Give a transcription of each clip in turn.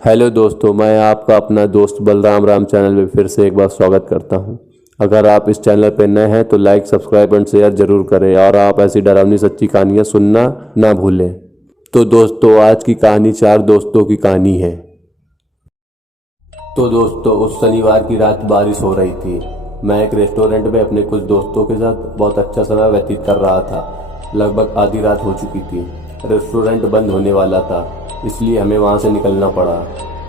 Hello दोस्तों, मैं आपका अपना दोस्त बलराम राम चैनल में फिर से एक बार स्वागत करता हूं। अगर आप इस चैनल पर नए हैं तो लाइक, सब्सक्राइब एंड शेयर जरूर करें और आप ऐसी डरावनी सच्ची कहानियां सुनना ना भूलें। तो दोस्तों, आज की कहानी चार दोस्तों की कहानी है। तो दोस्तों, उस शनिवार की रात बारिश हो रही थी। मैं एक रेस्टोरेंट में अपने कुछ दोस्तों के साथ बहुत अच्छा समय व्यतीत कर रहा था। लगभग आधी रात हो चुकी थी। रेस्टोरेंट बंद होने वाला था, इसलिए हमें वहाँ से निकलना पड़ा।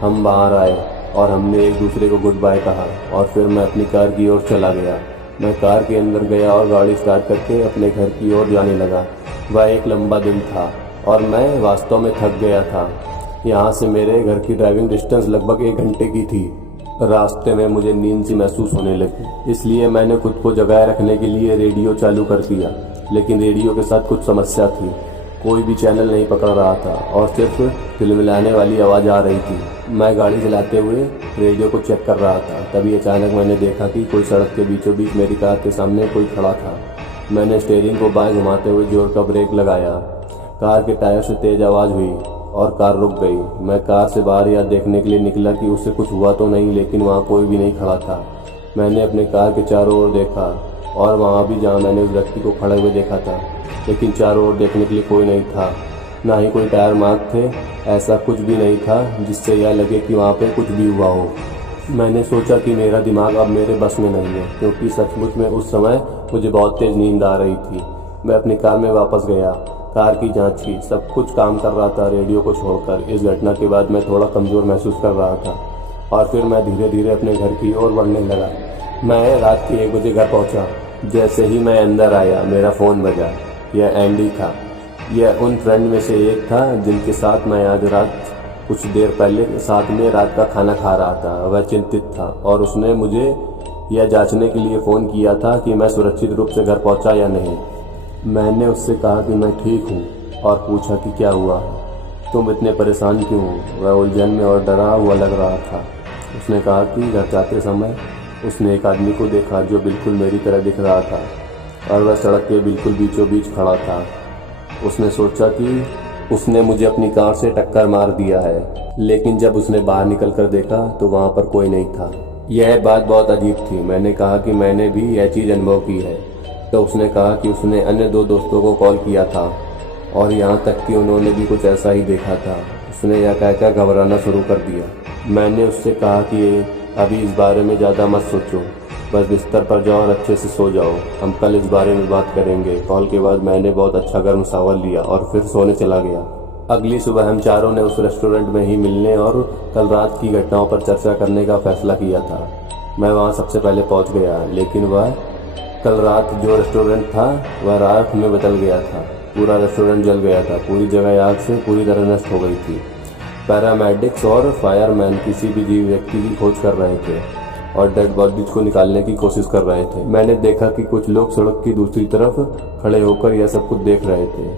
हम बाहर आए और हमने एक दूसरे को गुड बाय कहा और फिर मैं अपनी कार की ओर चला गया। मैं कार के अंदर गया और गाड़ी स्टार्ट करके अपने घर की ओर जाने लगा। वह एक लंबा दिन था और मैं वास्तव में थक गया था। यहाँ से मेरे घर की ड्राइविंग डिस्टेंस लगभग 1 घंटे की थी। रास्ते में मुझे नींद सी महसूस होने लगी, इसलिए मैंने खुद को जगाए रखने के लिए रेडियो चालू कर दिया। लेकिन रेडियो के साथ कुछ समस्या थी। कोई भी चैनल नहीं पकड़ रहा था और सिर्फ तिलमिलाने वाली आवाज़ आ रही थी। मैं गाड़ी चलाते हुए रेडियो को चेक कर रहा था, तभी अचानक मैंने देखा कि कोई सड़क के बीचों बीच मेरी कार के सामने कोई खड़ा था। मैंने स्टीयरिंग को बाएं घुमाते हुए जोर का ब्रेक लगाया। कार के टायर से तेज आवाज़ हुई और कार रुक गई। मैं कार से बाहर यह देखने के लिए निकला कि उससे कुछ हुआ तो नहीं, लेकिन वहाँ कोई भी नहीं खड़ा था। मैंने अपने कार के चारों ओर देखा और वहाँ भी जहाँ मैंने उस व्यक्ति को खड़े हुए देखा था, लेकिन चारों ओर देखने के लिए कोई नहीं था। ना ही कोई टायर मार्क थे। ऐसा कुछ भी नहीं था जिससे यह लगे कि वहाँ पे कुछ भी हुआ हो। मैंने सोचा कि मेरा दिमाग अब मेरे बस में नहीं है, क्योंकि सचमुच में उस समय मुझे बहुत तेज़ नींद आ रही थी। मैं अपनी कार में वापस गया, कार की जांच की। सब कुछ काम कर रहा था रेडियो को छोड़कर। इस घटना के बाद मैं थोड़ा कमज़ोर महसूस कर रहा था और फिर मैं धीरे धीरे अपने घर की ओर बढ़ने लगा। मैं रात के 1 बजे घर पहुंचा। जैसे ही मैं अंदर आया, मेरा फ़ोन बजा। यह एंडी था। यह उन फ्रेंड में से एक था जिनके साथ मैं आज रात कुछ देर पहले साथ में रात का खाना खा रहा था। वह चिंतित था और उसने मुझे यह जांचने के लिए फ़ोन किया था कि मैं सुरक्षित रूप से घर पहुंचा या नहीं। मैंने उससे कहा कि मैं ठीक हूँ और पूछा कि क्या हुआ है, तुम इतने परेशान क्यों हो। वह उलझन में और डरा हुआ लग रहा था। उसने कहा कि घर जाते समय उसने एक आदमी को देखा जो बिल्कुल मेरी तरह दिख रहा था और वह सड़क के बिल्कुल बीचों बीच खड़ा था। उसने सोचा कि उसने मुझे अपनी कार से टक्कर मार दिया है, लेकिन जब उसने बाहर निकल कर देखा तो वहाँ पर कोई नहीं था। यह बात बहुत अजीब थी। मैंने कहा कि मैंने भी यह चीज़ अनुभव की है। तो उसने कहा कि उसने अन्य 2 दोस्तों को कॉल किया था और यहाँ तक कि उन्होंने भी कुछ ऐसा ही देखा था। उसने यह कहकर घबराना शुरू कर दिया। मैंने उससे कहा कि अभी इस बारे में ज़्यादा मत सोचो, बस बिस्तर पर जाओ और अच्छे से सो जाओ। हम कल इस बारे में बात करेंगे। कॉल के बाद मैंने बहुत अच्छा गर्म शावर लिया और फिर सोने चला गया। अगली सुबह हम चारों ने उस रेस्टोरेंट में ही मिलने और कल रात की घटनाओं पर चर्चा करने का फैसला किया था। मैं वहाँ सबसे पहले पहुँच गया, लेकिन वह कल रात जो रेस्टोरेंट था वह राख में बदल गया था। पूरा रेस्टोरेंट जल गया था। पूरी जगह आग से पूरी तरह नष्ट हो गई थी। पैरामेडिक्स और फायरमैन किसी भी जीव व्यक्ति की खोज कर रहे थे और डेड बॉडीज को निकालने की कोशिश कर रहे थे। मैंने देखा कि कुछ लोग सड़क की दूसरी तरफ खड़े होकर यह सब कुछ देख रहे थे।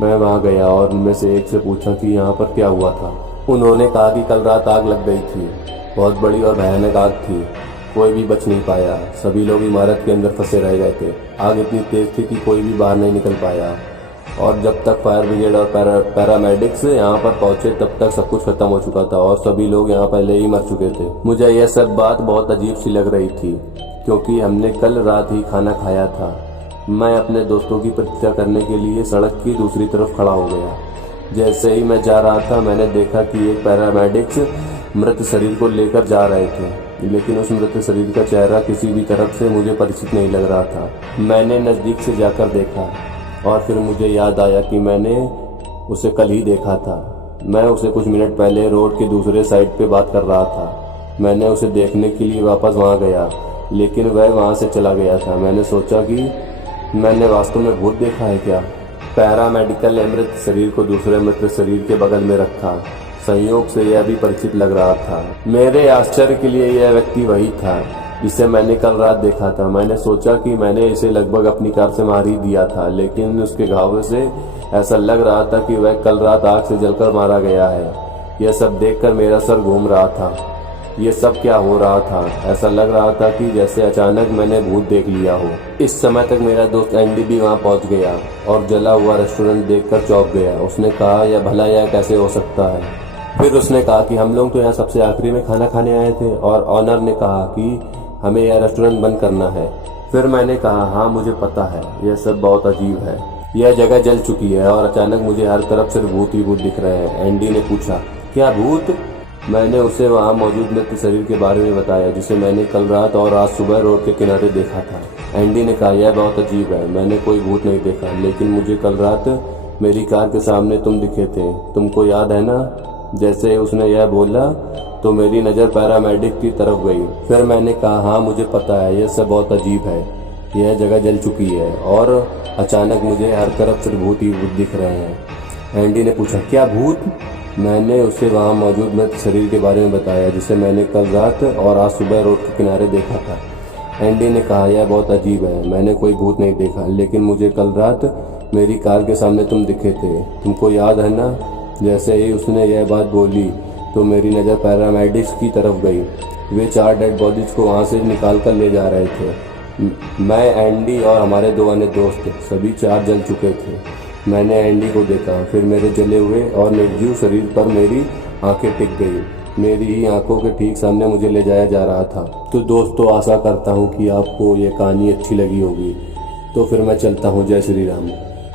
मैं वहां गया और उनमें से एक से पूछा कि यहाँ पर क्या हुआ था। उन्होंने कहा कि कल रात आग लग गई थी। बहुत बड़ी और भयानक आग थी। कोई भी बच नहीं पाया। सभी लोग इमारत के अंदर फंसे रह गए थे। आग इतनी तेज थी कि कोई भी बाहर नहीं निकल पाया और जब तक फायर ब्रिगेड और पैरामेडिक्स यहाँ पर पहुंचे तब तक सब कुछ खत्म हो चुका था और सभी लोग यहाँ पहले ही मर चुके थे। मुझे यह सब बात बहुत अजीब सी लग रही थी, क्योंकि हमने कल रात ही खाना खाया था। मैं अपने दोस्तों की प्रतीक्षा करने के लिए सड़क की दूसरी तरफ खड़ा हो गया। जैसे ही मैं जा रहा था, मैंने देखा कि एक पैरामेडिक्स मृत शरीर को लेकर जा रहे थे, लेकिन उस मृत शरीर का चेहरा किसी भी तरफ से मुझे परिचित नहीं लग रहा था। मैंने नज़दीक से जाकर देखा और फिर मुझे याद आया कि मैंने उसे कल ही देखा था। मैं उसे कुछ मिनट पहले रोड के दूसरे साइड पे बात कर रहा था। मैंने उसे देखने के लिए वापस वहाँ गया, लेकिन वह वहाँ से चला गया था। मैंने सोचा कि मैंने वास्तव में भूत देखा है क्या। पैरामेडिकल ने मृत शरीर को दूसरे मृत शरीर के बगल में रखा। संयोग से यह भी परिचित लग रहा था। मेरे आश्चर्य के लिए यह व्यक्ति वही था जिसे मैंने कल रात देखा था। मैंने सोचा कि मैंने इसे लगभग अपनी कार से मार ही दिया था, लेकिन उसके घाव से ऐसा लग रहा था कि वह कल रात आग से जलकर मारा गया है। यह सब देखकर मेरा सर घूम रहा था। ये सब क्या हो रहा था। ऐसा लग रहा था कि जैसे अचानक मैंने भूत देख लिया हो। इस समय तक मेरा दोस्त एंडी भी वहाँ पहुँच गया और जला हुआ रेस्टोरेंट देखकर चौंक गया। उसने कहा, यह भला यह कैसे हो सकता है। फिर उसने कहा कि हम लोग तो यहाँ सबसे आखिरी में खाना खाने आए थे और ऑनर ने कहा कि हमें यह रेस्टोरेंट बंद करना है। फिर मैंने कहा हाँ मुझे पता है, यह सब बहुत अजीब है, यह जगह जल चुकी है और अचानक मुझे हर तरफ सिर्फ भूत ही भूत दिख रहे हैं। एंडी ने पूछा क्या भूत? मैंने उसे वहाँ मौजूद मृत शरीर के बारे में बताया जिसे मैंने कल रात और आज सुबह रोड के किनारे देखा था। एंडी ने कहा यह बहुत अजीब है, मैंने कोई भूत नहीं देखा, लेकिन मुझे कल रात मेरी कार के सामने तुम दिखे थे, तुमको याद है ना? जैसे ही उसने यह बोला तो मेरी नज़र पैरामेडिक की तरफ गई। फिर मैंने कहा हाँ मुझे पता है, यह सब बहुत अजीब है, यह जगह जल चुकी है और अचानक मुझे हर तरफ सिर्फ भूत ही भूत दिख रहे हैं। एंडी ने पूछा क्या भूत? मैंने उसे वहाँ मौजूद मृत शरीर के बारे में बताया जिसे मैंने कल रात और आज सुबह रोड के किनारे देखा था। एंडी ने कहा यह बहुत अजीब है, मैंने कोई भूत नहीं देखा, लेकिन मुझे कल रात मेरी कार के सामने तुम दिखे थे, तुमको याद है ना? जैसे ही उसने यह बात बोली तो मेरी नज़र पैरामेडिक्स की तरफ गई। वे 4 डेड बॉडीज को वहाँ से निकाल कर ले जा रहे थे। मैं, एंडी और हमारे 2 अन्य दोस्त, सभी 4 जल चुके थे। मैंने एंडी को देखा, फिर मेरे जले हुए और निर्जीव शरीर पर मेरी आंखें टिक गई। मेरी ही आंखों के ठीक सामने मुझे ले जाया जा रहा था। तो दोस्तों आशा करता हूँ कि आपको ये कहानी अच्छी लगी होगी। तो फिर मैं चलता हूँ। जय श्री राम।